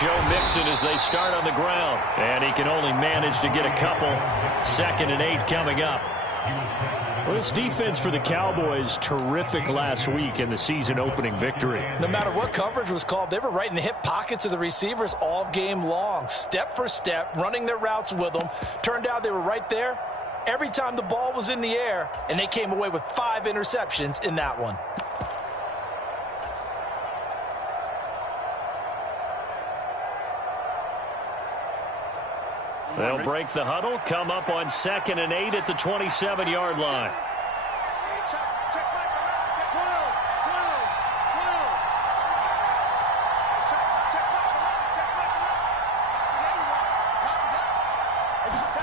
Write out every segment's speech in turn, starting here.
Joe Mixon as they start on the ground. And he can only manage to get a couple. 2nd and 8 coming up. Well, this defense for the Cowboys, terrific last week in the season-opening victory. No matter what coverage was called, they were right in the hip pockets of the receivers all game long. Step for step, running their routes with them. Turned out they were right there every time the ball was in the air, and they came away with 5 interceptions in that one. They'll break the huddle, come up on 2nd and 8 at the 27-yard line.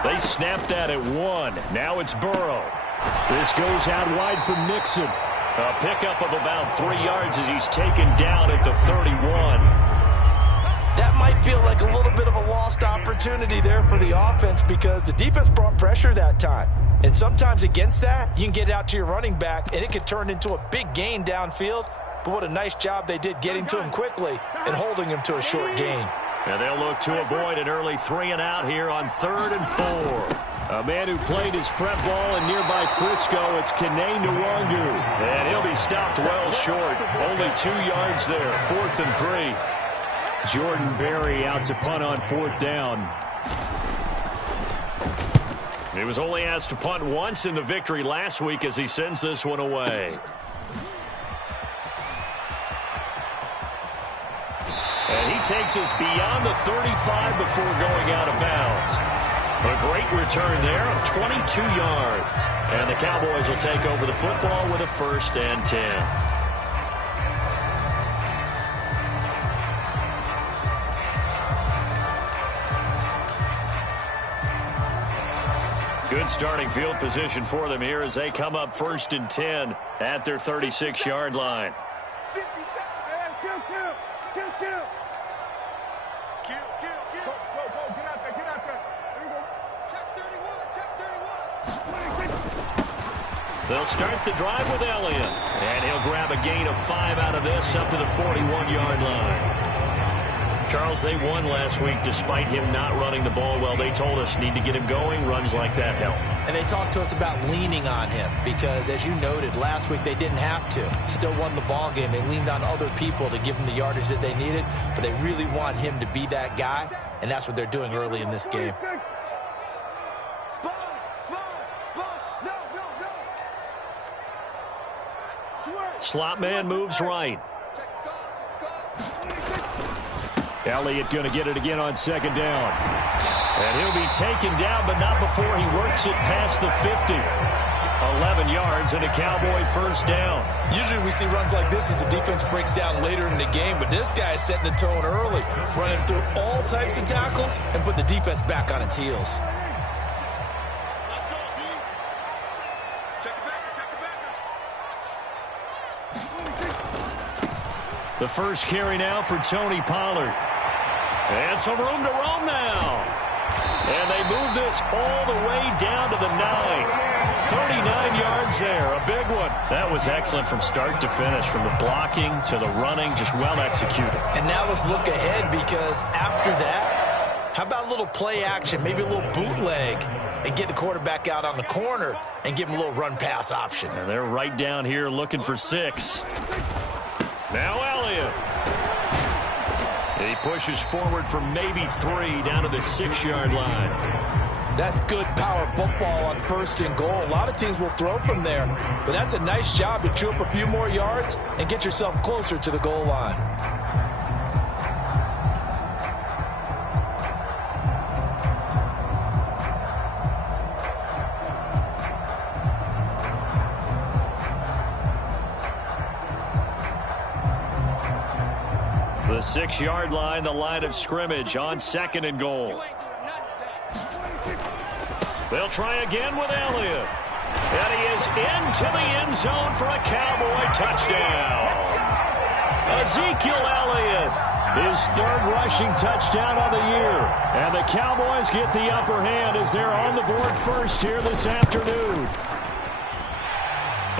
They snapped that at 1. Now it's Burrow. This goes out wide for Mixon. A pickup of about 3 yards as he's taken down at the 31. That might feel like a little bit of a lost opportunity there for the offense because the defense brought pressure that time. And sometimes against that, you can get out to your running back, and it could turn into a big gain downfield. But what a nice job they did getting to him quickly and holding him to a short gain. And they'll look to avoid an early 3 and out here on 3rd and 4. A man who played his prep ball in nearby Frisco, it's Kene Nwangu. And he'll be stopped well short. Only 2 yards there, 4th and 3. Jordan Berry out to punt on 4th down. He was only asked to punt once in the victory last week as he sends this one away. And he takes us beyond the 35 before going out of bounds. A great return there of 22 yards. And the Cowboys will take over the football with a 1st and 10. Good starting field position for them here as they come up 1st and 10 at their 36-yard line. They'll start the drive with Elliott, and he'll grab a gain of 5 out of this up to the 41-yard line. Charles, they won last week despite him not running the ball well. They told us need to get him going. Runs like that help. And they talked to us about leaning on him because, as you noted, last week they didn't have to. Still won the ball game. They leaned on other people to give them the yardage that they needed, but they really want him to be that guy, and that's what they're doing early in this game. Slot man moves right. Elliott going to get it again on 2nd down. And he'll be taken down, but not before he works it past the 50. 11 yards and a Cowboy 1st down. Usually we see runs like this as the defense breaks down later in the game, but this guy's setting the tone early, running through all types of tackles and put the defense back on its heels. The first carry now for Tony Pollard. And some room to roam now. And they move this all the way down to the 9. 39 yards there, a big one. That was excellent from start to finish, from the blocking to the running, just well executed. And now let's look ahead because after that, how about a little play action, maybe a little bootleg, and get the quarterback out on the corner and give him a little run-pass option. And they're right down here looking for 6. Now Elliott. He pushes forward for maybe 3 down to the 6-yard line. That's good power football on 1st and goal. A lot of teams will throw from there, but that's a nice job to chew up a few more yards and get yourself closer to the goal line. The 6-yard line, the line of scrimmage on 2nd and goal. They'll try again with Elliott. And he is into the end zone for a Cowboy touchdown. Ezekiel Elliott, his 3rd rushing touchdown of the year. And the Cowboys get the upper hand as they're on the board first here this afternoon.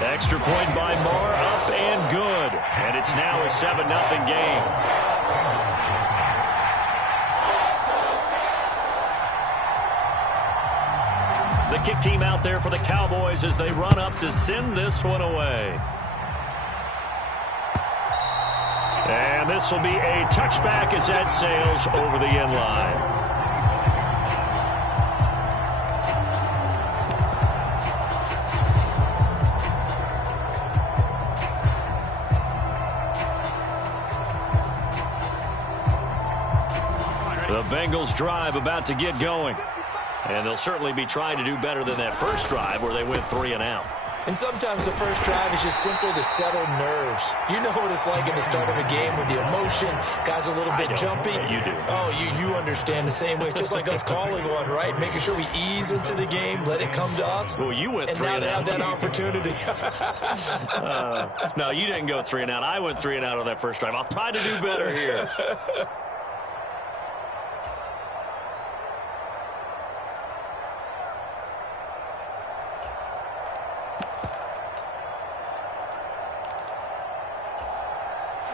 Extra point by Marr, up and good. And it's now a 7-0 game. kick team out there for the Cowboys as they run up to send this one away. And this will be a touchback as that sails over the end line. The Bengals drive about to get going. And they'll certainly be trying to do better than that first drive where they went 3 and out. And sometimes the first drive is just simply to settle nerves. You know what it's like at the start of a game with the emotion. Guys a little bit jumpy. Yeah, you do. Oh, you understand the same way. It's just like us calling one, right? Making sure we ease into the game, let it come to us. Well, you went 3 and out. And now they have that opportunity. No, you didn't go 3 and out. I went 3 and out on that first drive. I'll try to do better here.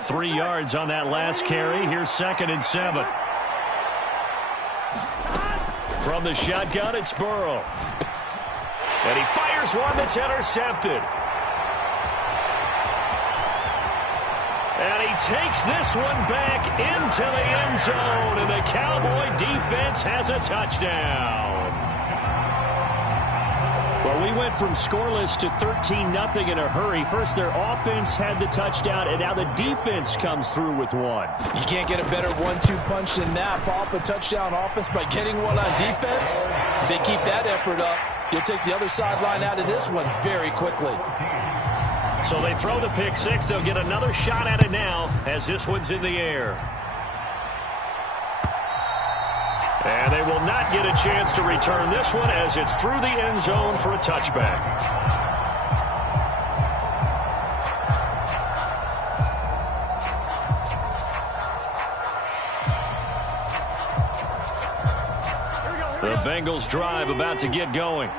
Three yards on that last carry. Here's 2nd and 7. From the shotgun, it's Burrow. And he fires one that's intercepted. And he takes this one back into the end zone. And the Cowboy defense has a touchdown. Well, we went from scoreless to 13-0 in a hurry. First, their offense had the touchdown, and now the defense comes through with one. You can't get a better 1-2 punch than that. Follow up a touchdown offense by getting one on defense. If they keep that effort up, you'll take the other sideline out of this one very quickly. So they throw the pick six. They'll get another shot at it now as this one's in the air. And they will not get a chance to return this one as it's through the end zone for a touchback. The Bengals drive about to get going.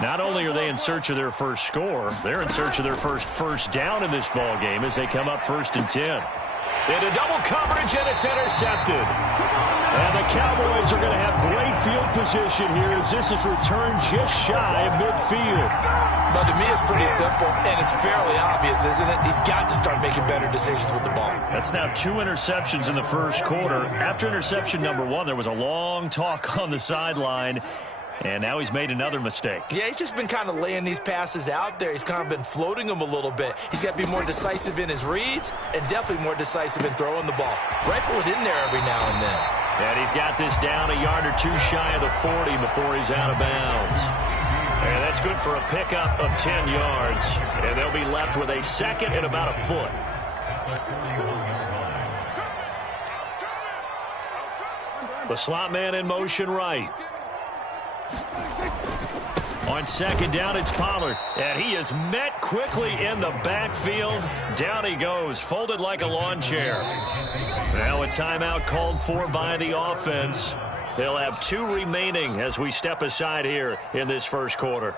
Not only are they in search of their first score, they're in search of their first down in this ball game as they come up 1st and 10. Into double coverage, and it's intercepted. And the Cowboys are going to have great field position here as this is returned just shy of midfield. But to me, it's pretty simple, and it's fairly obvious, isn't it? He's got to start making better decisions with the ball. That's now 2 interceptions in the first quarter. After interception number 1, there was a long talk on the sideline. And now he's made another mistake. Yeah, he's just been kind of laying these passes out there. He's kind of been floating them a little bit. He's got to be more decisive in his reads and definitely more decisive in throwing the ball. Rifle it in there every now and then. And he's got this down a yard or 2 shy of the 40 before he's out of bounds. And that's good for a pickup of 10 yards. And they'll be left with a 2nd and about a foot. The slot man in motion right. On 2nd down, it's Pollard. And he is met quickly in the backfield. Down he goes, folded like a lawn chair. Now a timeout called for by the offense. They'll have 2 remaining as we step aside here in this first quarter.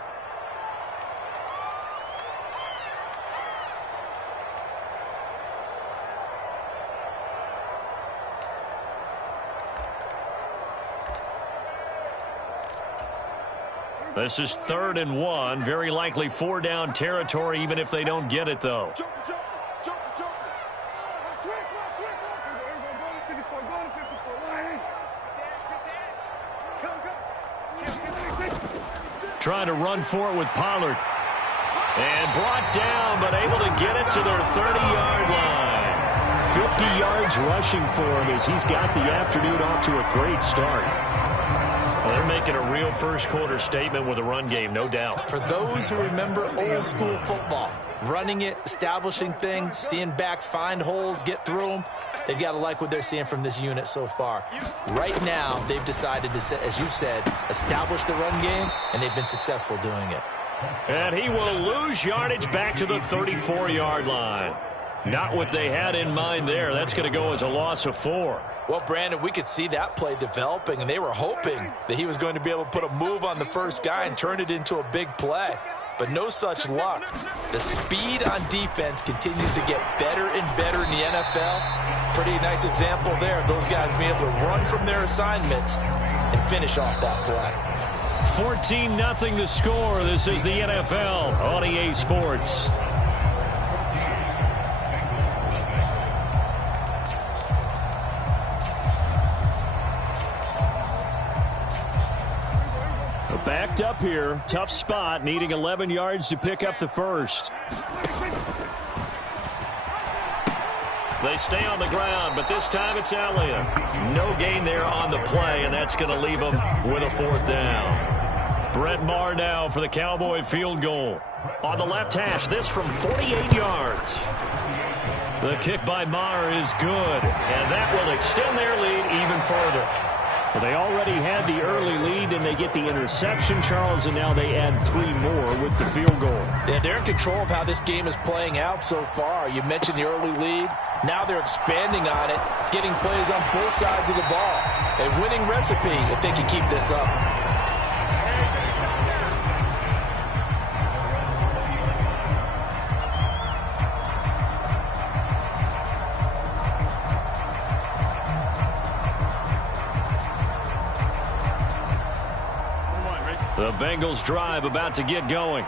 This is 3rd and 1. Very likely 4-down territory, even if they don't get it, though. Trying to run for it with Pollard. And brought down, but able to get it to their 30-yard line. 50 yards rushing for him as he's got the afternoon off to a great start. Well, they're making a real first-quarter statement with a run game, no doubt. For those who remember old-school football, running it, establishing things, seeing backs find holes, get through them, they've got to like what they're seeing from this unit so far. Right now, they've decided to, as you said, establish the run game, and they've been successful doing it. And he will lose yardage back to the 34-yard line. Not what they had in mind there. That's going to go as a loss of 4. Well, Brandon, we could see that play developing, and they were hoping that he was going to be able to put a move on the first guy and turn it into a big play. But no such luck. The speed on defense continues to get better and better in the NFL. Pretty nice example there of those guys being able to run from their assignments and finish off that play. 14-0 the score. This is the NFL on EA Sports. Backed up here. Tough spot. Needing 11 yards to pick up the first. They stay on the ground, but this time it's Elliott. No gain there on the play, and that's going to leave them with a 4th down. Brett Maher now for the Cowboy field goal. On the left hash, this from 48 yards. The kick by Maher is good, and that will extend their lead even further. Well, they already had the early lead, and they get the interception, Charles, and now they add 3 more with the field goal. Yeah, they're in control of how this game is playing out so far. You mentioned the early lead. Now they're expanding on it, getting plays on both sides of the ball. A winning recipe if they can keep this up. The Bengals drive about to get going.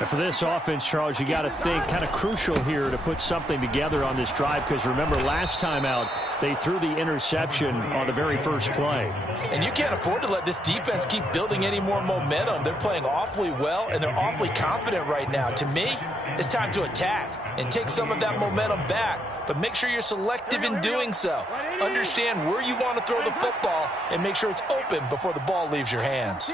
And for this offense, Charles, you got to think kind of crucial here to put something together on this drive, because remember last time out they threw the interception on the very first play. And you can't afford to let this defense keep building any more momentum. They're playing awfully well, and they're awfully confident right now. To me, it's time to attack and take some of that momentum back, but make sure you're selective in doing so. Understand where you want to throw the football and make sure it's open before the ball leaves your hands.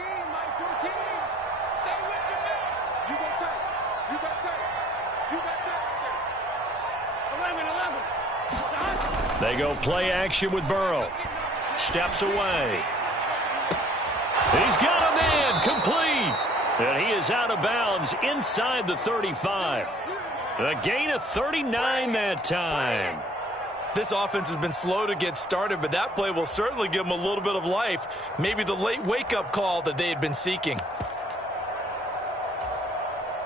They go play action with Burrow. Steps away. He's got a man complete. And he is out of bounds inside the 35. A gain of 39 that time. This offense has been slow to get started, but that play will certainly give them a little bit of life. Maybe the late wake-up call that they had been seeking.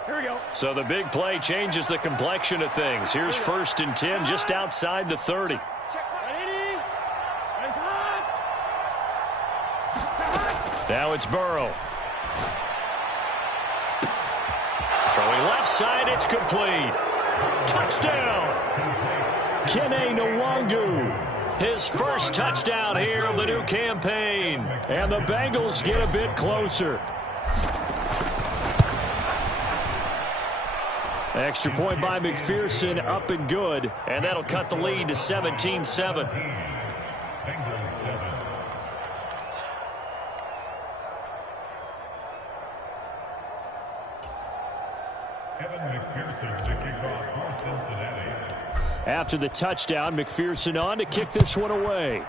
Here we go. So the big play changes the complexion of things. Here's 1st and 10 just outside the 30. Now it's Burrow. Throwing left side, it's complete. Touchdown! Kene Nwangu. His first touchdown here of the new campaign. And the Bengals get a bit closer. Extra point by McPherson, up and good. And that'll cut the lead to 17-7. After the touchdown, McPherson on to kick this one away.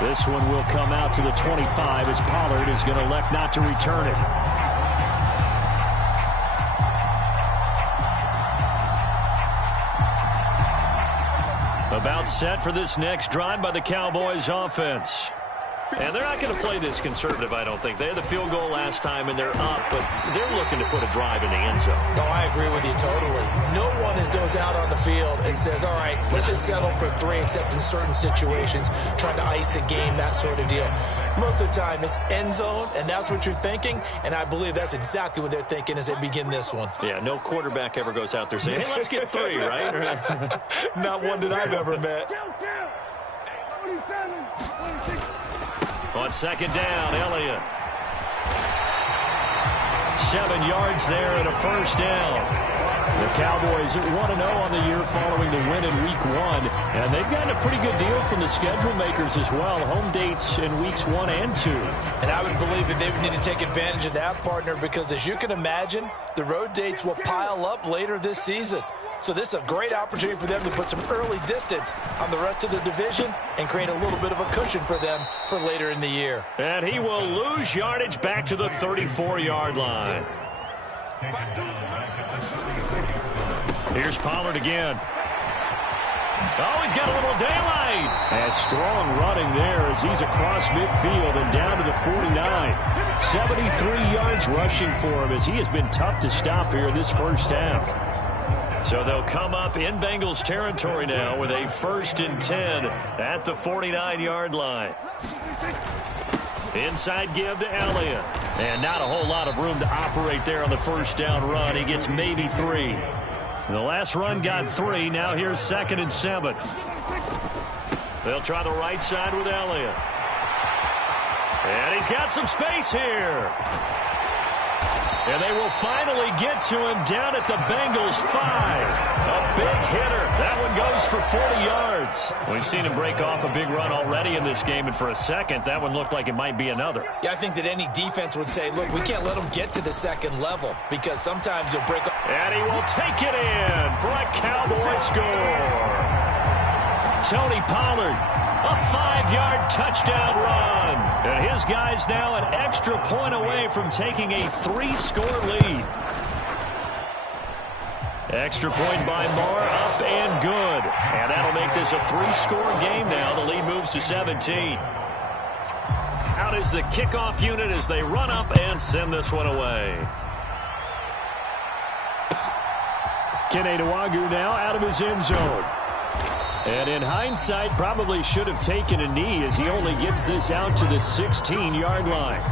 This one will come out to the 25 as Pollard is going to elect not to return it. About set for this next drive by the Cowboys offense. And they're not going to play this conservative, I don't think. They had the field goal last time, and they're up, but they're looking to put a drive in the end zone. No, I agree with you totally. No one goes out on the field and says, all right, let's just settle for 3, except in certain situations, trying to ice a game, that sort of deal. Most of the time, it's end zone, and that's what you're thinking, and I believe that's exactly what they're thinking as they begin this one. Yeah, no quarterback ever goes out there saying, hey, let's get 3, right? Not one that I've ever met. On 2nd down, Elliott. 7 yards there and a 1st down. The Cowboys are 1-0 on the year following the win in Week 1. And they've gotten a pretty good deal from the schedule makers as well. Home dates in Weeks 1 and 2. And I would believe that they would need to take advantage of that, partner, because as you can imagine, the road dates will pile up later this season. So this is a great opportunity for them to put some early distance on the rest of the division and create a little bit of a cushion for them for later in the year. And he will lose yardage back to the 34-yard line. Here's Pollard again. Oh, he's got a little daylight. And strong running there as he's across midfield and down to the 49. 73 yards rushing for him as he has been tough to stop here in this first half. So they'll come up in Bengals territory now with a 1st and 10 at the 49-yard line. Inside give to Elliott. And not a whole lot of room to operate there on the first down run. He gets maybe 3. The last run got 3. Now here's 2nd and 7. They'll try the right side with Elliott. And he's got some space here. And they will finally get to him down at the Bengals 5. A big hitter. That one goes for 40 yards. We've seen him break off a big run already in this game, and for a second, that one looked like it might be another. Yeah, I think that any defense would say, look, we can't let them get to the second level because sometimes you'll break up. And he will take it in for a Cowboy score. Tony Pollard, a 5-yard touchdown run. And his guy's now an extra point away from taking a 3-score lead. Extra point by Moore, up and good. And that'll make this a 3-score game now. The lead moves to 17. Out is the kickoff unit as they run up and send this one away. Kene Nwagu now out of his end zone. And in hindsight, probably should have taken a knee as he only gets this out to the 16-yard line.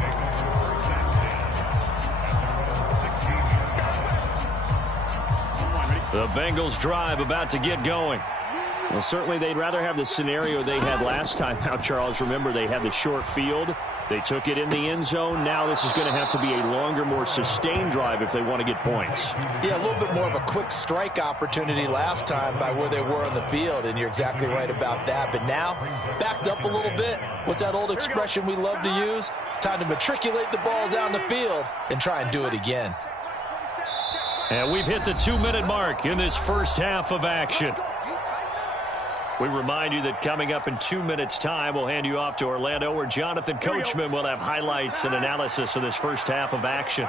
The Bengals drive about to get going. Well, certainly they'd rather have the scenario they had last time out, Charles. Remember, they had the short field. They took it in the end zone. Now this is going to have to be a longer, more sustained drive if they want to get points. Yeah, a little bit more of a quick strike opportunity last time by where they were on the field, and you're exactly right about that. But now, backed up a little bit. What's that old expression we love to use? Time to matriculate the ball down the field and try and do it again. And we've hit the 2-minute mark in this first half of action. We remind you that coming up in 2 minutes' time, we'll hand you off to Orlando, where Jonathan Coachman will have highlights and analysis of this first half of action.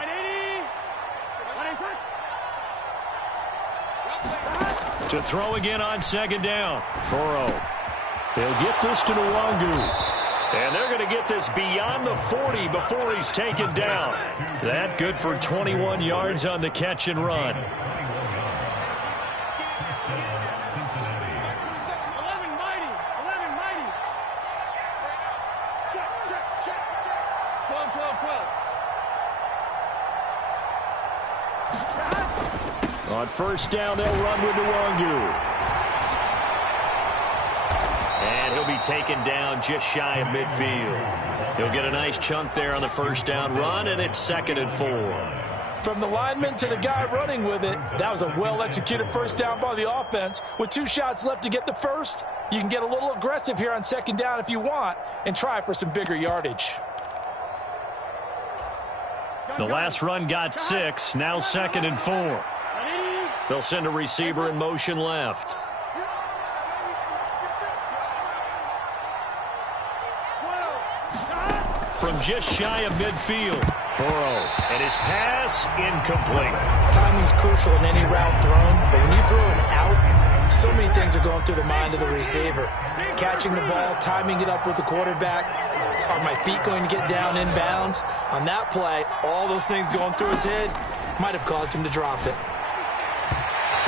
To throw again on 2nd down. Burrow. They'll get this to Nwagu. And they're going to get this beyond the 40 before he's taken down. That good for 21 yards on the catch and run. On first down, they'll run with Nwagu. And he'll be taken down just shy of midfield. He'll get a nice chunk there on the first down run, and it's 2nd and 4. From the lineman to the guy running with it, that was a well-executed first down by the offense. With 2 shots left to get the first, you can get a little aggressive here on 2nd down if you want and try for some bigger yardage. The last run got 6, now 2nd and 4. They'll send a receiver in motion left. From just shy of midfield, Burrow, and his pass incomplete. Timing's crucial in any route thrown, but when you throw an out, so many things are going through the mind of the receiver. Catching the ball, timing it up with the quarterback. Are my feet going to get down inbounds? On that play, all those things going through his head might have caused him to drop it.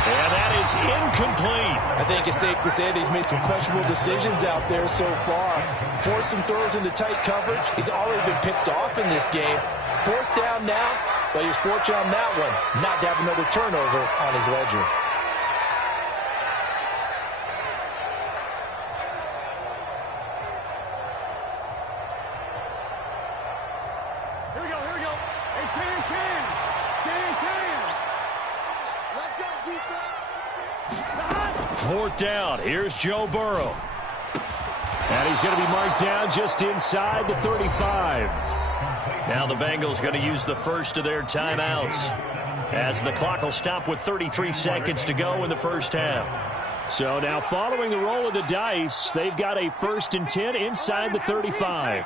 And that is incomplete. I think it's safe to say that he's made some questionable decisions out there so far. Forced some throws into tight coverage. He's already been picked off in this game. 4th down now, but he's fortunate on that one not to have another turnover on his ledger. Here we go. Hey, can. Let's go, defense. 4th down. Here's Joe Burrow. And he's going to be marked down just inside the 35. Now the Bengals going to use the first of their timeouts, as the clock will stop with 33 seconds to go in the first half. So now following the roll of the dice, they've got a 1st and 10 inside the 35.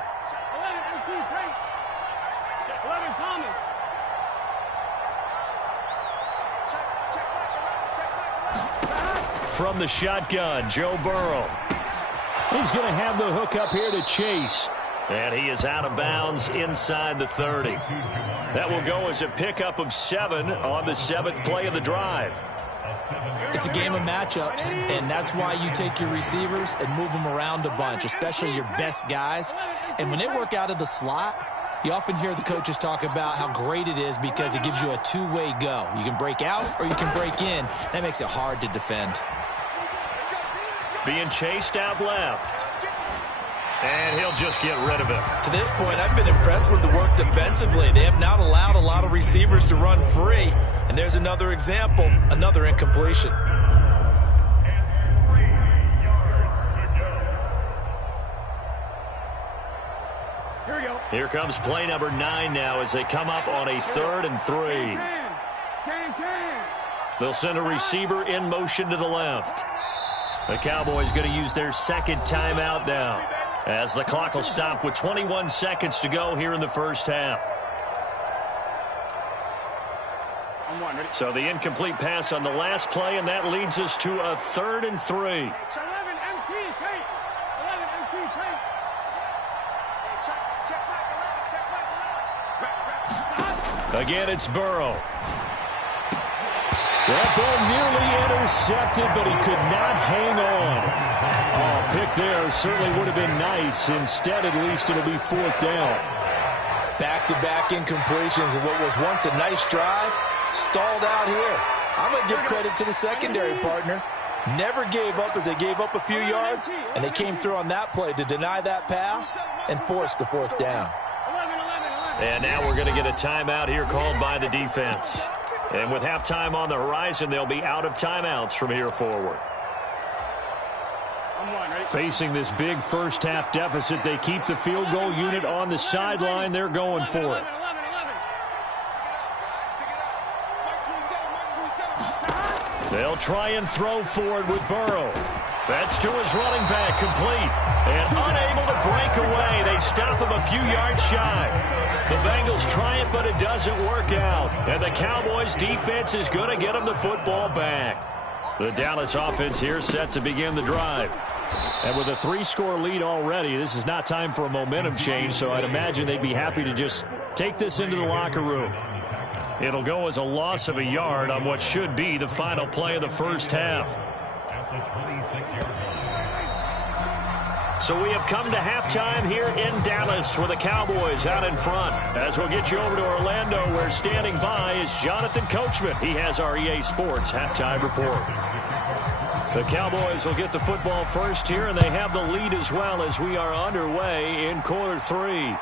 From the shotgun, Joe Burrow. He's going to have the hook up here to Chase. And he is out of bounds inside the 30. That will go as a pickup of 7 on the 7th play of the drive. It's a game of matchups, and that's why you take your receivers and move them around a bunch, especially your best guys. And when they work out of the slot, you often hear the coaches talk about how great it is because it gives you a two-way go. You can break out or you can break in. That makes it hard to defend. Being chased out left. And he'll just get rid of it. To this point, I've been impressed with the work defensively. They have not allowed a lot of receivers to run free. And there's another example, another incompletion. Here we go. Here comes play number 9 now as they come up on a 3rd and 3. They'll send a receiver in motion to the left. The Cowboys going to use their second timeout now, as the clock will stop with 21 seconds to go here in the first half. So the incomplete pass on the last play, and that leads us to a 3rd and 3. Again, it's Burrow. That ball nearly intercepted, but he could not hang on. Oh, pick there certainly would have been nice. Instead, at least it'll be 4th down. Back-to-back incompletions of what was once a nice drive, stalled out here. I'm going to give credit to the secondary partner. Never gave up as they gave up a few yards, and they came through on that play to deny that pass and force the 4th down. And now we're going to get a timeout here called by the defense. And with halftime on the horizon, they'll be out of timeouts from here forward. Facing this big first-half deficit, they keep the field goal unit on the sideline. They're going for it. They'll try and throw forward with Burrow. That's to his running back, complete. And unable to break away. They stop him a few yards shy. The Bengals try it, but it doesn't work out. And the Cowboys' defense is going to get them the football back. The Dallas offense here set to begin the drive. And with a 3-score lead already, this is not time for a momentum change, so I'd imagine they'd be happy to just take this into the locker room. It'll go as a loss of a yard on what should be the final play of the first half. So we have come to halftime here in Dallas with the Cowboys out in front. As we'll get you over to Orlando, where standing by is Jonathan Coachman. He has our EA Sports halftime report. The Cowboys will get the football first here, and they have the lead as well as we are underway in quarter 3.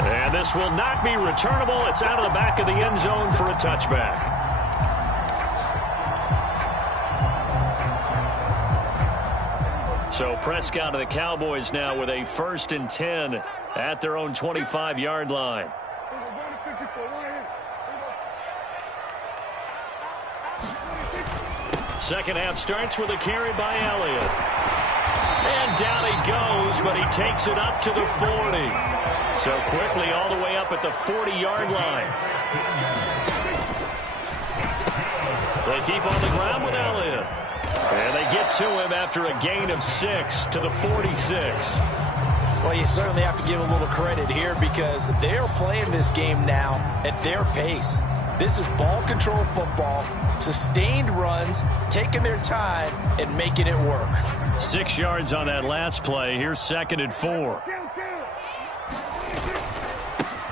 And this will not be returnable. It's out of the back of the end zone for a touchback. So Prescott of the Cowboys now with a 1st and 10 at their own 25-yard line. Second half starts with a carry by Elliott. And down he goes, but he takes it up to the 40. So quickly all the way up at the 40-yard line. They keep on the ground with Elliott. And they get to him after a gain of 6 to the 46. Well, you certainly have to give a little credit here because they're playing this game now at their pace. This is ball control football, sustained runs, taking their time and making it work. 6 yards on that last play. Here's 2nd and 4.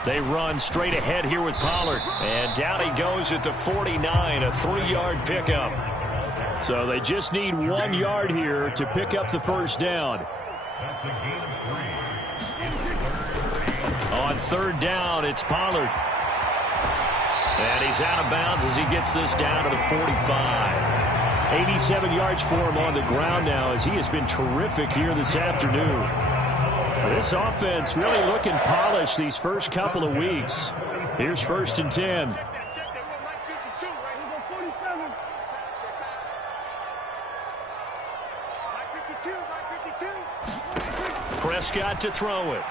They run straight ahead here with Pollard. And down he goes at the 49, a 3-yard pickup. So they just need 1 yard here to pick up the first down. On 3rd down, it's Pollard. And he's out of bounds as he gets this down to the 45. 87 yards for him on the ground now as he has been terrific here this afternoon. This offense really looking polished these first couple of weeks. Here's 1st and 10. Prescott to throw it.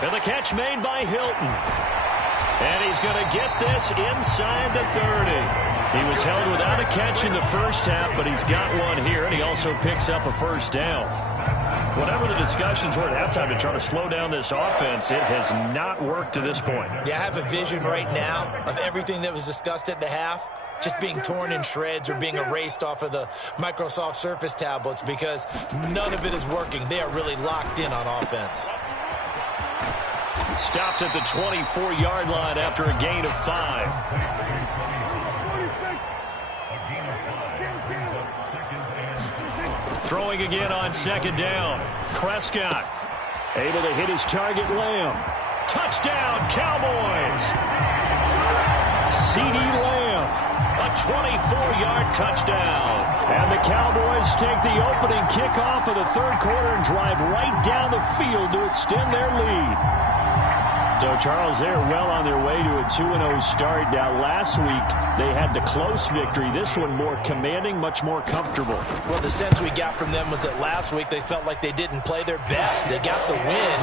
And the catch made by Hilton. And he's going to get this inside the 30. He was held without a catch in the first half, but he's got one here, and he also picks up a first down. Whatever the discussions were at halftime to try to slow down this offense, it has not worked to this point. Yeah, I have a vision right now of everything that was discussed at the half just being torn in shreds or being erased off of the Microsoft Surface tablets because none of it is working. They are really locked in on offense. Stopped at the 24-yard line after a gain of 5. Throwing again on second down. Prescott able to hit his target, Lamb. Touchdown, Cowboys! CeeDee Lamb, a 24-yard touchdown. And the Cowboys take the opening kickoff of the third quarter and drive right down the field to extend their lead. So, Charles, they're well on their way to a 2-0 start. Now, last week, they had the close victory. This one more commanding, much more comfortable. Well, the sense we got from them was that last week they felt like they didn't play their best. They got the win,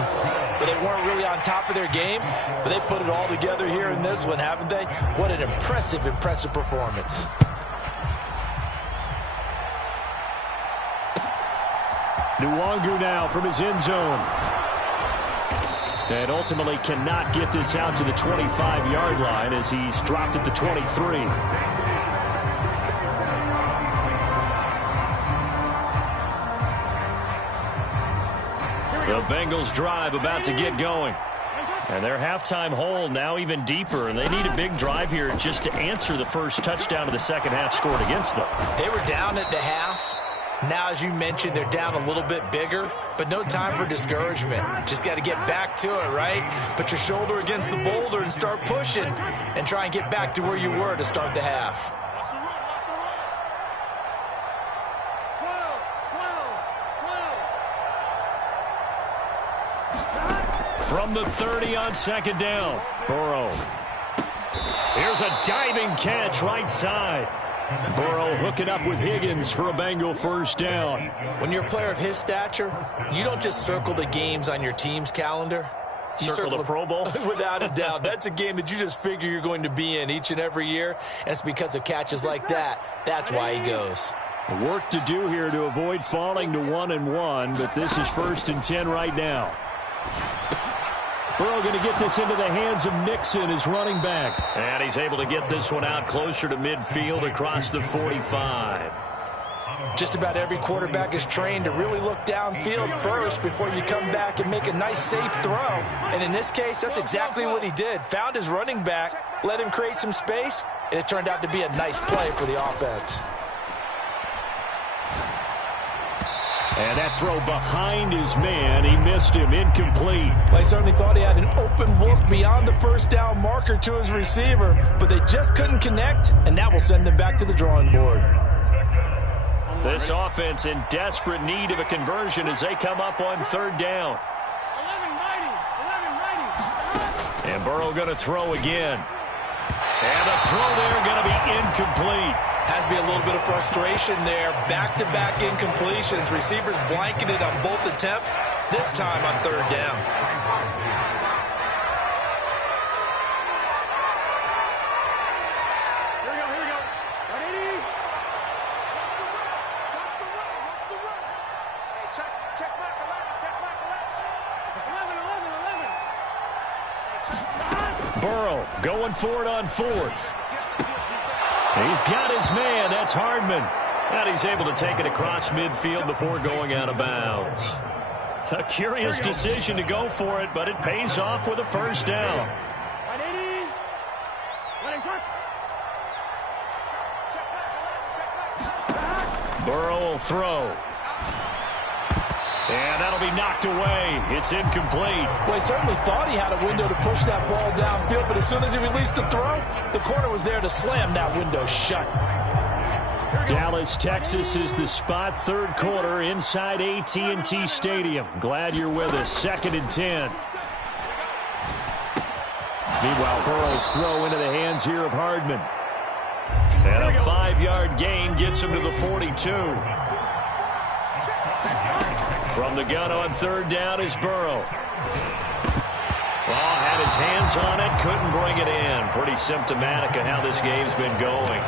but they weren't really on top of their game. But they put it all together here in this one, haven't they? What an impressive performance. Nwangu now from his end zone. And ultimately cannot get this out to the 25-yard line as he's dropped at the 23. The Bengals drive about to get going. And their halftime hole now even deeper, and they need a big drive here just to answer the first touchdown of the second half scored against them. They were down at the half. Now, as you mentioned, they're down a little bit bigger, but no time for discouragement. Just got to get back to it, right? Put your shoulder against the boulder and start pushing and try and get back to where you were to start the half. From the 30 on second down, Burrow. Here's a diving catch right side. Burrow hooking up with Higgins for a Bengal first down. When you're a player of his stature, you don't just circle the games on your team's calendar. You circle the Pro Bowl? Without a doubt. That's a game that you just figure you're going to be in each and every year, and it's because of catches like that. That's why he goes. Work to do here to avoid falling to 1-1, but this is 1st and 10 right now. Burrow going to get this into the hands of Mixon, his running back. And he's able to get this one out closer to midfield across the 45. Just about every quarterback is trained to really look downfield first before you come back and make a nice, safe throw. And in this case, that's exactly what he did. Found his running back, let him create some space, and it turned out to be a nice play for the offense. And that throw behind his man, he missed him, incomplete. Well, he certainly thought he had an open look beyond the first down marker to his receiver, but they just couldn't connect, and that will send them back to the drawing board. This offense in desperate need of a conversion as they come up on third down. And Burrow going to throw again. And the throw there going to be incomplete. Has to be a little bit of frustration there. Back-to-back incompletions. Receivers blanketed on both attempts, this time on third down. Here we go. Ready? Hey, check back 11. 11. Burrow going for it on fourth. He's got his man. That's Hardman. And he's able to take it across midfield before going out of bounds. A curious decision to go for it, but it pays off with a first down. Burrow will throw. And that'll be knocked away. It's incomplete. Well, he certainly thought he had a window to push that ball downfield, but as soon as he released the throw, the corner was there to slam that window shut. Dallas, Texas is the spot. Third quarter inside AT&T Stadium. Glad you're with us. 2nd and 10. Meanwhile, Burrow's throw into the hands here of Hardman. And a 5-yard gain gets him to the 42. From the gun on third down is Burrow. Well, had his hands on it, couldn't bring it in. Pretty symptomatic of how this game's been going.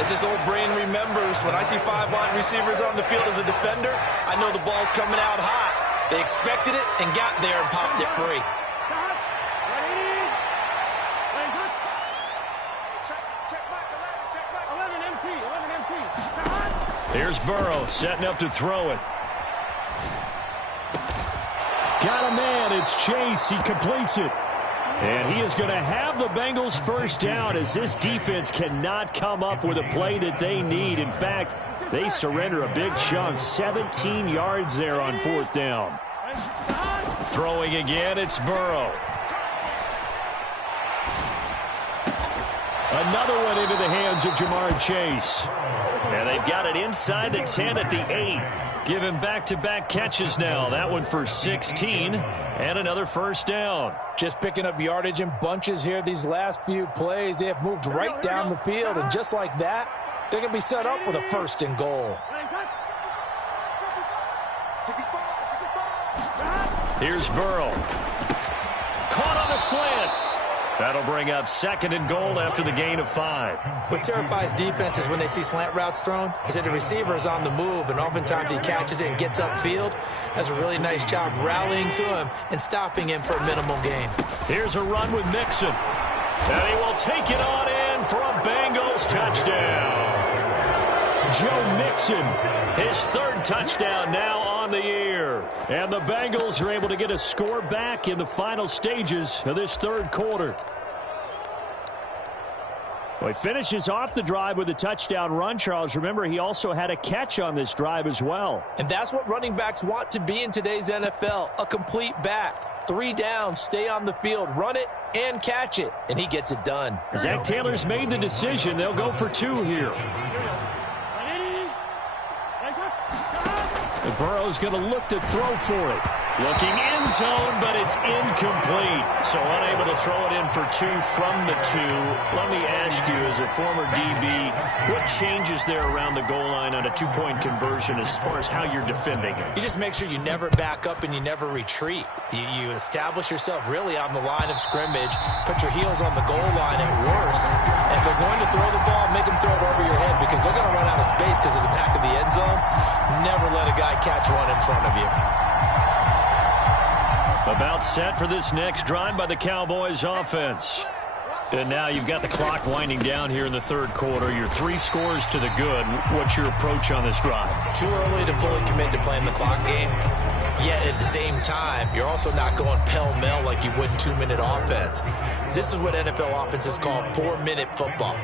As this old brain remembers, when I see 5 wide receivers on the field as a defender, I know the ball's coming out hot. They expected it and got there and popped it free. Here's Burrow setting up to throw it. Got a man. It's Chase. He completes it. And he is going to have the Bengals first down as this defense cannot come up with a play that they need. In fact, they surrender a big chunk. 17 yards there on 4th down. Throwing again, it's Burrow. Another one into the hands of Jamar Chase. And they've got it inside the 10 at the 8. Give him back-to-back catches now. That one for 16 and another first down. Just picking up yardage in bunches here these last few plays. They have moved right down the field, and just like that, they're going to be set up with a 1st and goal. Here's Burrow. Caught on the slant. That'll bring up 2nd and goal after the gain of 5. What terrifies defenses when they see slant routes thrown is that the receiver is on the move, and oftentimes he catches it and gets upfield. Does a really nice job rallying to him and stopping him for a minimal gain. Here's a run with Mixon. And he will take it on in for a Bengals touchdown. Joe Mixon, his 3rd touchdown now on the year. And the Bengals are able to get a score back in the final stages of this 3rd quarter. Well, he finishes off the drive with a touchdown run, Charles. Remember, he also had a catch on this drive as well. And that's what running backs want to be in today's NFL, a complete back. 3 downs, stay on the field, run it, and catch it. And he gets it done. Zach Taylor's made the decision. They'll go for 2 here. Burrow's going to look to throw for it. Looking end zone, but it's incomplete. So unable to throw it in for 2 from the 2. Let me ask you, as a former DB, what changes there around the goal line on a 2-point conversion as far as how you're defending it? You just make sure you never back up and you never retreat. You establish yourself really on the line of scrimmage, put your heels on the goal line at worst. And if they're going to throw the ball, make them throw it over your head because they're going to run out of space because of the back of the end zone. Never let a guy catch one in front of you. About set for this next drive by the Cowboys offense. And now you've got the clock winding down here in the 3rd quarter. You're 3 scores to the good. What's your approach on this drive? Too early to fully commit to playing the clock game. Yet at the same time, you're also not going pell-mell like you would in 2-minute offense. This is what NFL offenses call 4-minute football.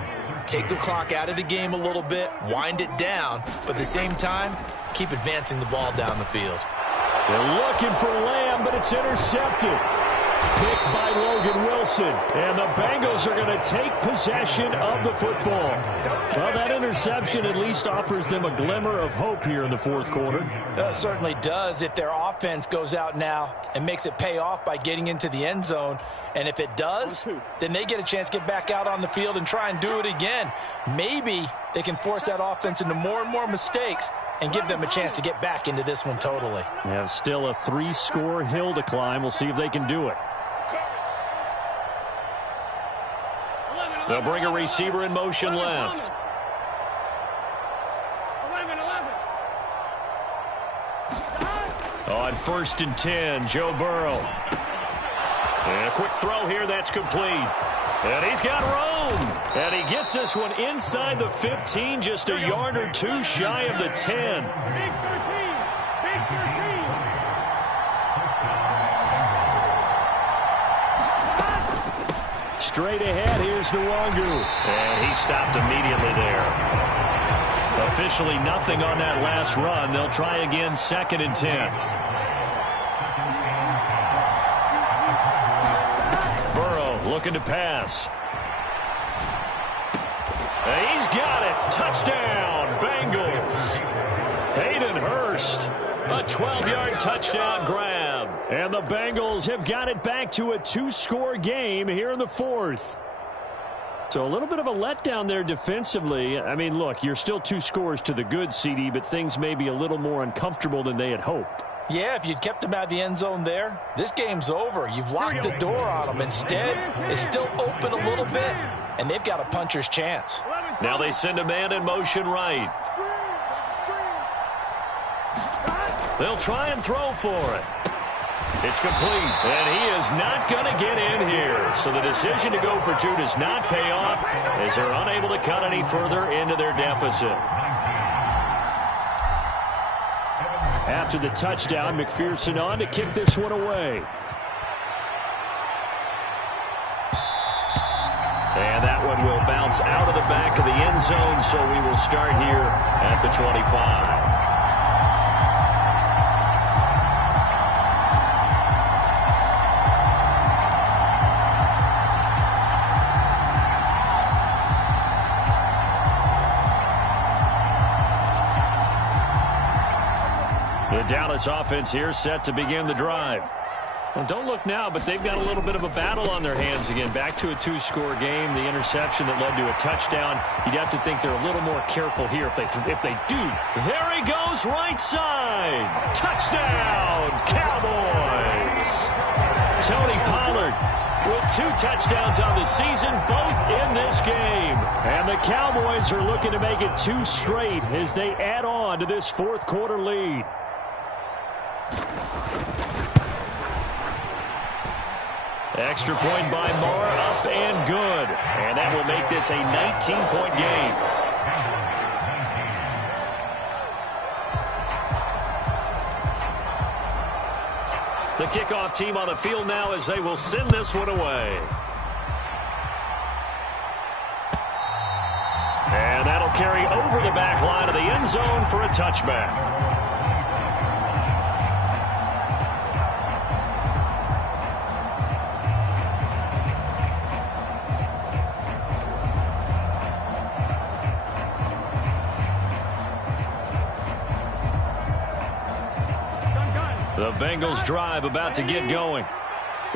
Take the clock out of the game a little bit, wind it down, but at the same time, keep advancing the ball down the field. They're looking for Lamb, but it's intercepted. Picked by Logan Wilson. And the Bengals are going to take possession of the football. Well, that interception at least offers them a glimmer of hope here in the 4th quarter. It certainly does if their offense goes out now and makes it pay off by getting into the end zone. And if it does, then they get a chance to get back out on the field and try and do it again. Maybe they can force that offense into more and more mistakes and give them a chance to get back into this one totally. They have still a 3-score hill to climb. We'll see if they can do it. They'll bring a receiver in motion left. On 1st and 10, Joe Burrow. And a quick throw here, that's complete. And he's got room. And he gets this one inside the 15, just a yard or 2 shy of the 10. Big 13. Big 13. Straight ahead, here's Nwangu. And he stopped immediately there. Officially nothing on that last run. They'll try again, 2nd and 10. Burrow looking to pass. And he's got it. Touchdown, Bengals. Hayden Hurst, a 12-yard touchdown grab. And the Bengals have got it back to a 2-score game here in the 4th. So a little bit of a letdown there defensively. I mean, look, you're still 2 scores to the good, CD, but things may be a little more uncomfortable than they had hoped. Yeah, if you'd kept them out of the end zone there, this game's over. You've locked the door on them. Instead, it's still open a little bit, and they've got a puncher's chance. 11-10. Now they send a man in motion right. They'll try and throw for it. It's complete, and he is not going to get in here. So the decision to go for two does not pay off as they're unable to cut any further into their deficit. After the touchdown, McPherson on to kick this one away. And that one will bounce out of the back of the end zone, so we will start here at the 25. The Dallas offense here set to begin the drive. Well, don't look now, but they've got a little bit of a battle on their hands again. Back to a two-score game. The interception that led to a touchdown. You'd have to think they're a little more careful here if they do. There he goes, right side. Touchdown, Cowboys. Tony Pollard with 2 touchdowns on the season, both in this game. And the Cowboys are looking to make it 2 straight as they add on to this fourth quarter lead. Extra point by Moore, up and good. And that will make this a 19-point game. The kickoff team on the field now as they will send this one away. And that'll carry over the back line of the end zone for a touchback. The Bengals drive about to get going.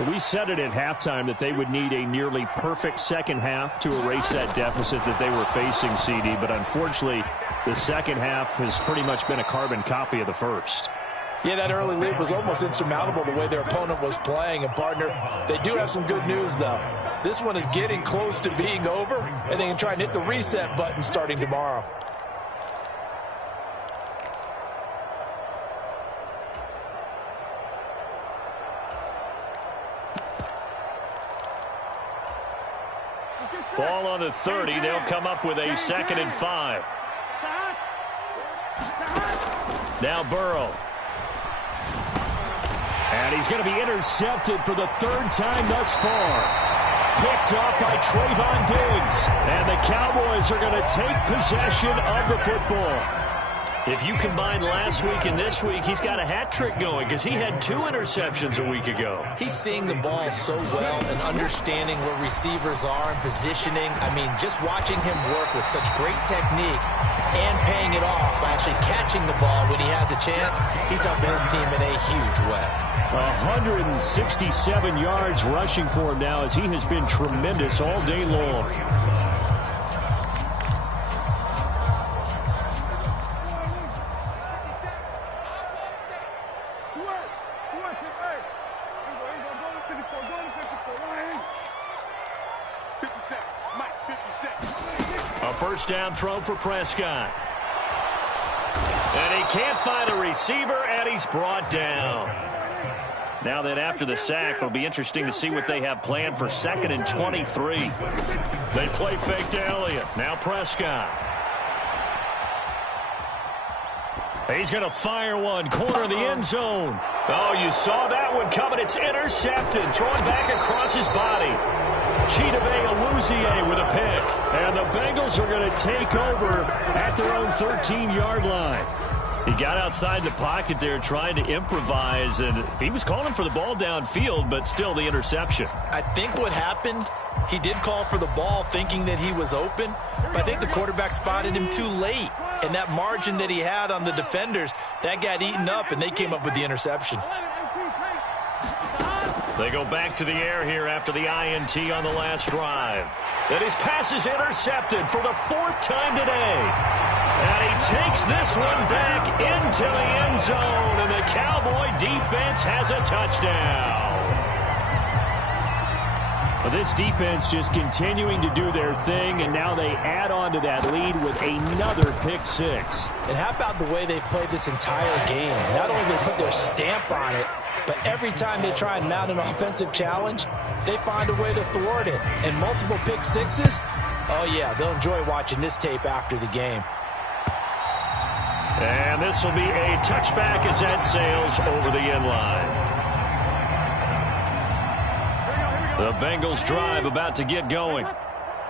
We said it at halftime that they would need a nearly perfect second half to erase that deficit that they were facing, CD. But unfortunately, the second half has pretty much been a carbon copy of the first. Yeah, that early lead was almost insurmountable the way their opponent was playing. And, partner, they do have some good news, though. This one is getting close to being over, and they can try and hit the reset button starting tomorrow. Ball on the 30. They'll come up with a 2nd and 5. Now Burrow. And he's going to be intercepted for the 3rd time thus far. Picked off by Trayvon Diggs. And the Cowboys are going to take possession of the football. If you combine last week and this week, he's got a hat trick going because he had 2 interceptions a week ago. He's seeing the ball so well and understanding where receivers are and positioning. I mean, just watching him work with such great technique and paying it off by actually catching the ball when he has a chance, he's helping his team in a huge way. 167 yards rushing for him now as he has been tremendous all day long. A first down throw for Prescott. And he can't find a receiver, and he's brought down. Now that after the sack, it'll be interesting to see what they have planned for 2nd and 23. They play fake to Elliott. Now Prescott. He's going to fire one, corner of the end zone. Oh, you saw that one coming. It's intercepted, thrown back across his body. Chidobe Awuzie with a pick. And the Bengals are going to take over at their own 13-yard line. He got outside the pocket there trying to improvise, and he was calling for the ball downfield, but still the interception. I think what happened, he did call for the ball thinking that he was open, but I think the quarterback spotted him too late. And that margin that he had on the defenders, that got eaten up, and they came up with the interception. They go back to the air here after the INT on the last drive. And his pass is intercepted for the 4th time today. And he takes this one back into the end zone, and the Cowboy defense has a touchdown. Well, this defense just continuing to do their thing, and now they add on to that lead with another pick six. And how about the way they've played this entire game? Not only they put their stamp on it, but every time they try and mount an offensive challenge, they find a way to thwart it. And multiple pick sixes, oh yeah, they'll enjoy watching this tape after the game. And this will be a touchback as that sails over the end line. The Bengals drive about to get going.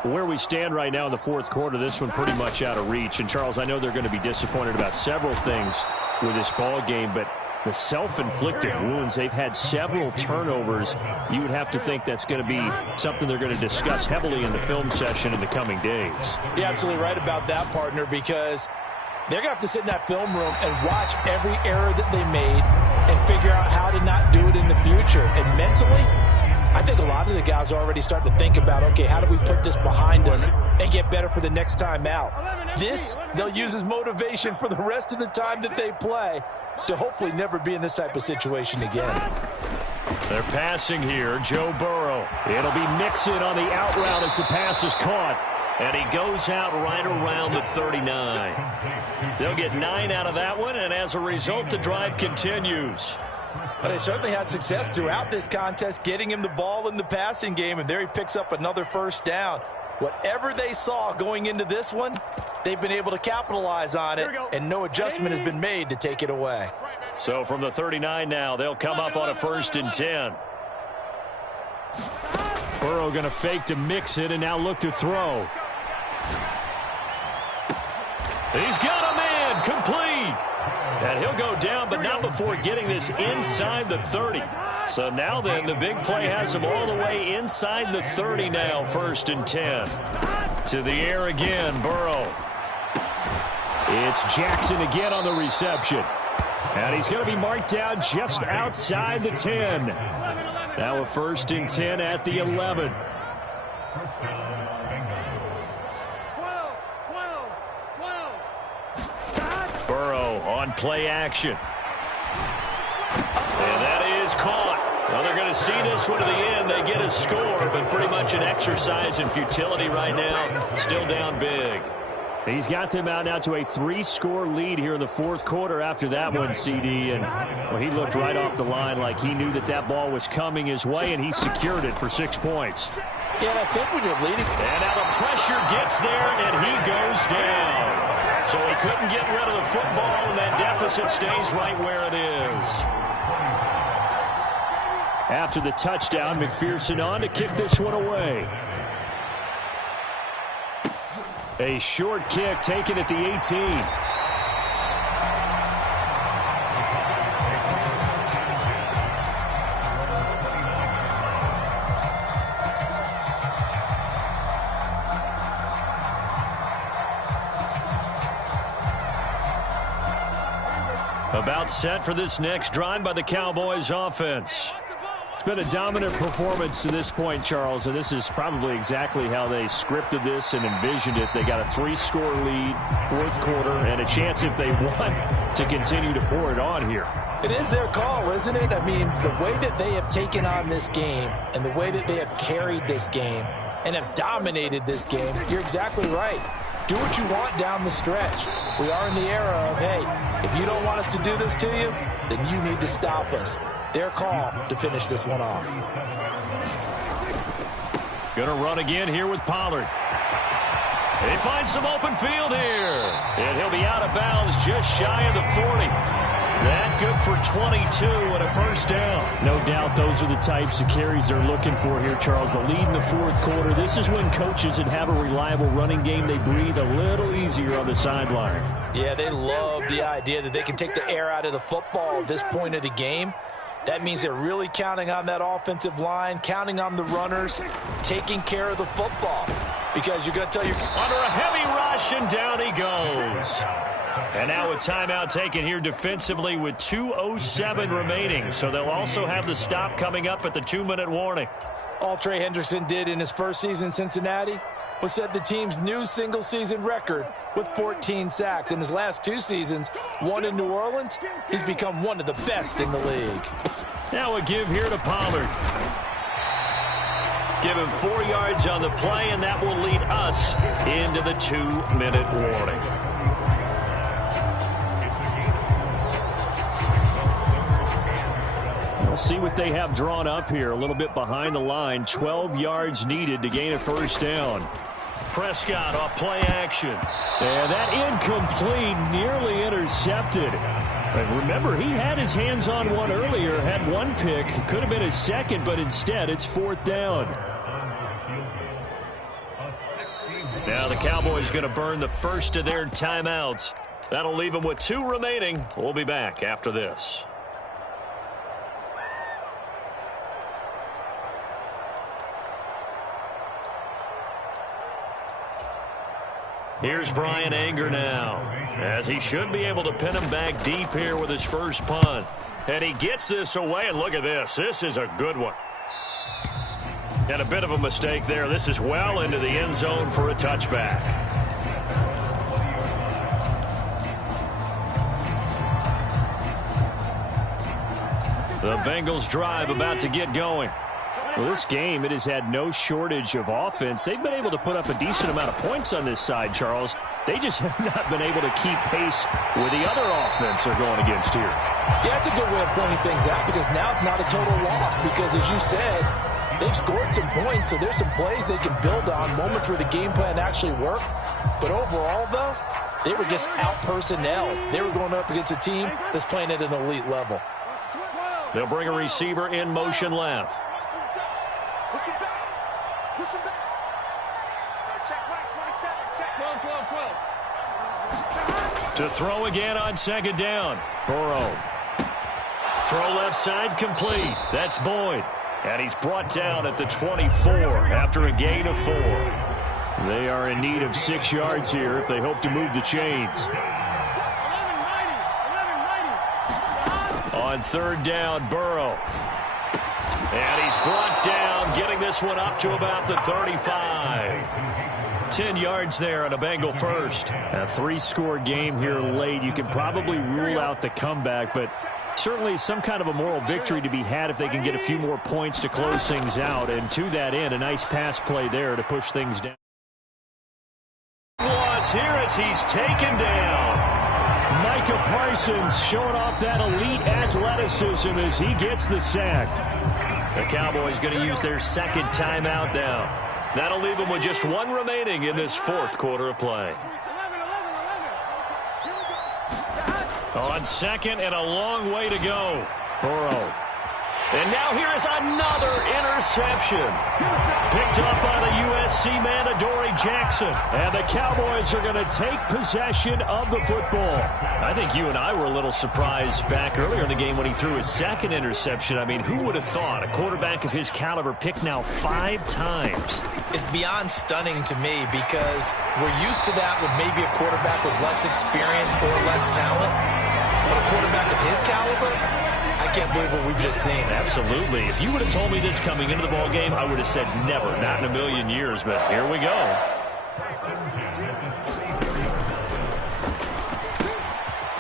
Where we stand right now in the fourth quarter, this one pretty much out of reach. And, Charles, I know they're going to be disappointed about several things with this ball game, but the self-inflicted wounds, they've had several turnovers. You would have to think that's going to be something they're going to discuss heavily in the film session in the coming days. You're absolutely right about that, partner, because they're going to have to sit in that film room and watch every error that they made and figure out how to not do it in the future. And mentally, I think a lot of the guys are already starting to think about, okay, how do we put this behind us and get better for the next time out? This, they'll use as motivation for the rest of the time that they play to hopefully never be in this type of situation again. They're passing here, Joe Burrow. It'll be Mixon on the out route as the pass is caught. And he goes out right around the 39. They'll get 9 out of that one, and as a result, the drive continues. But they certainly had success throughout this contest, getting him the ball in the passing game, and there he picks up another first down. Whatever they saw going into this one, they've been able to capitalize on it, and no adjustment has been made to take it away. So from the 39 now, they'll come up on a 1st and 10. Burrow going to fake to mix it and now look to throw. He's got a man, complete. And he'll go down, but not before getting this inside the 30. So now then, the big play has him all the way inside the 30 now, 1st and 10. To the air again, Burrow. It's Jackson again on the reception. And he's going to be marked down just outside the 10. Now a 1st and 10 at the 11. Burrow on play action. And that is caught. Well, they're going to see this one to the end. They get a score, but pretty much an exercise in futility right now. Still down big. He's got them out now to a 3-score lead here in the fourth quarter after that one, CD. And well, he looked right off the line like he knew that that ball was coming his way, and he secured it for 6 points. Yeah, I think when you're leading. And now the pressure gets there, and he goes down. So he couldn't get rid of the football, and that deficit stays right where it is. After the touchdown, McPherson on to kick this one away. A short kick taken at the 18. About set for this next drive by the Cowboys offense. It's been a dominant performance to this point, Charles, and this is probably exactly how they scripted this and envisioned it. They got a 3-score lead, fourth quarter, and a chance if they want to continue to pour it on here. It is their call, isn't it? I mean, the way that they have taken on this game and the way that they have carried this game and have dominated this game, you're exactly right. Do what you want down the stretch. We are in the era of, hey, if you don't want us to do this to you, then you need to stop us. Their call to finish this one off. Gonna run again here with Pollard. He finds some open field here. And he'll be out of bounds just shy of the 40. That good for 22 and a first down. No doubt those are the types of carries they're looking for here, Charles. The lead in the fourth quarter. This is when coaches that have a reliable running game, they breathe a little easier on the sideline. Yeah, they love the idea that they can take the air out of the football at this point of the game. That means they're really counting on that offensive line, counting on the runners, taking care of the football. Because you're going to tell you, under a heavy rush, and down he goes. And now a timeout taken here defensively with 2:07 remaining. So they'll also have the stop coming up at the 2-minute warning. All Trey Hendrickson did in his first season in Cincinnati was set the team's new single-season record with 14 sacks. In his last 2 seasons, one in New Orleans, he's become one of the best in the league. Now a give here to Pollard. Give him 4 yards on the play, and that will lead us into the 2-minute warning. We'll see what they have drawn up here. A little bit behind the line. 12 yards needed to gain a first down. Prescott off play action. And that incomplete, nearly intercepted. And remember, he had his hands on one earlier, had one pick. Could have been his second, but instead it's 4th down. Now the Cowboys going to burn the first of their timeouts. That'll leave them with 2 remaining. We'll be back after this. Here's Brian Anger now, as he should be able to pin him back deep here with his first punt. And he gets this away, and look at this. This is a good one. And a bit of a mistake there. This is well into the end zone for a touchback. The Bengals drive about to get going. Well, this game, it has had no shortage of offense. They've been able to put up a decent amount of points on this side, Charles. They just have not been able to keep pace with the other offense they're going against here. Yeah, it's a good way of pointing things out because now it's not a total loss because, as you said, they've scored some points, so there's some plays they can build on, moments where the game plan actually worked. But overall, though, they were just out-personnel. They were going up against a team that's playing at an elite level. They'll bring a receiver in motion left. Push him back. Push him back. Check right, 27. Check 12. To throw again on second down. Burrow. Throw left side complete. That's Boyd. And he's brought down at the 24 after a gain of 4. They are in need of 6 yards here if they hope to move the chains. 11-90. On third down, Burrow. And he's brought down, getting this one up to about the 35. 10 yards there on a Bengal first. A 3-score game here late. You can probably rule out the comeback, but certainly some kind of a moral victory to be had if they can get a few more points to close things out. And to that end, a nice pass play there to push things down. Was here as he's taken down. Micah Parsons showing off that elite athleticism as he gets the sack. The Cowboys going to use their second timeout now. That'll leave them with just 1 remaining in this 4th quarter of play. On second and a long way to go. Burrow. And now here is another interception. Picked up by the USC man, Adoree Jackson. And the Cowboys are going to take possession of the football. I think you and I were a little surprised back earlier in the game when he threw his second interception. I mean, who would have thought a quarterback of his caliber picked now 5 times? It's beyond stunning to me because we're used to that with maybe a quarterback with less experience or less talent. But a quarterback of his caliber, I can't believe what we've just seen. Absolutely. If you would have told me this coming into the ball game, I would have said never, not in a million years. But here we go.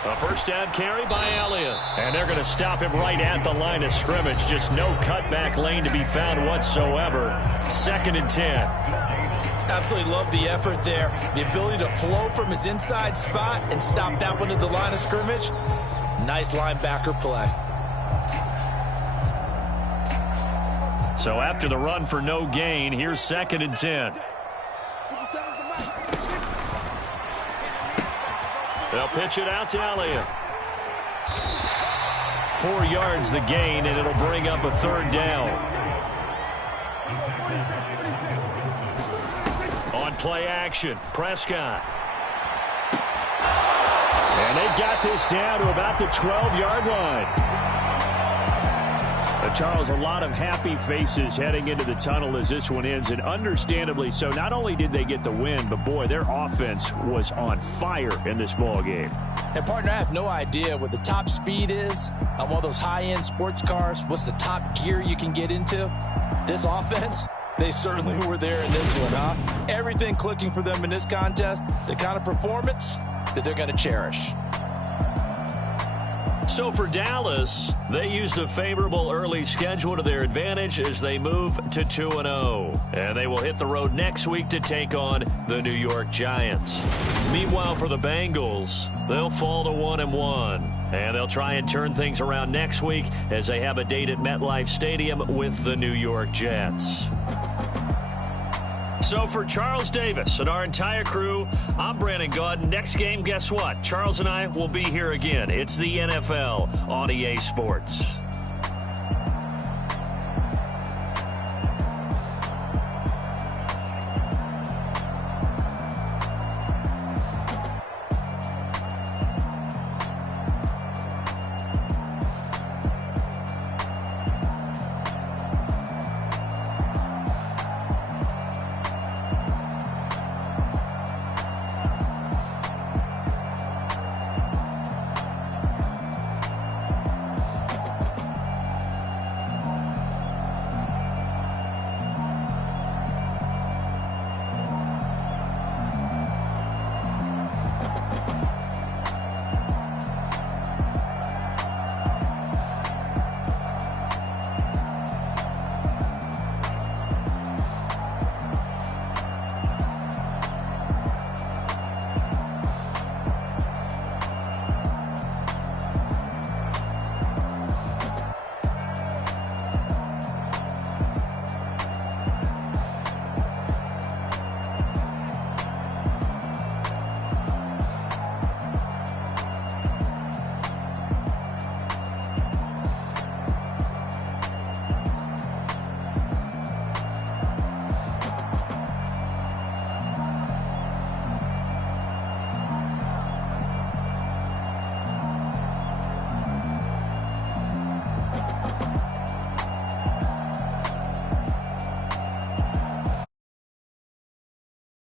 A first down carry by Elliott. And they're going to stop him right at the line of scrimmage. Just no cutback lane to be found whatsoever. 2nd and 10. Absolutely love the effort there. The ability to flow from his inside spot and stop that one at the line of scrimmage. Nice linebacker play. So after the run for no gain, here's 2nd and 10. They'll pitch it out to Elliott. 4 yards the gain, and it'll bring up a 3rd down. On play action, Prescott. And they've got this down to about the 12-yard line. Charles, a lot of happy faces heading into the tunnel as this one ends, and understandably so. Not only did they get the win, but boy, their offense was on fire in this ball game. And partner, I have no idea what the top speed is on one of those high-end sports cars. What's the top gear you can get into? This offense, they certainly were there in this one, huh? Everything clicking for them in this contest, the kind of performance that they're going to cherish. So for Dallas, they used a favorable early schedule to their advantage as they move to 2-0. And they will hit the road next week to take on the New York Giants. Meanwhile, for the Bengals, they'll fall to 1-1. And they'll try and turn things around next week as they have a date at MetLife Stadium with the New York Jets. So for Charles Davis and our entire crew, I'm Brandon Gaudin. Next game, guess what? Charles and I will be here again. It's the NFL on EA Sports.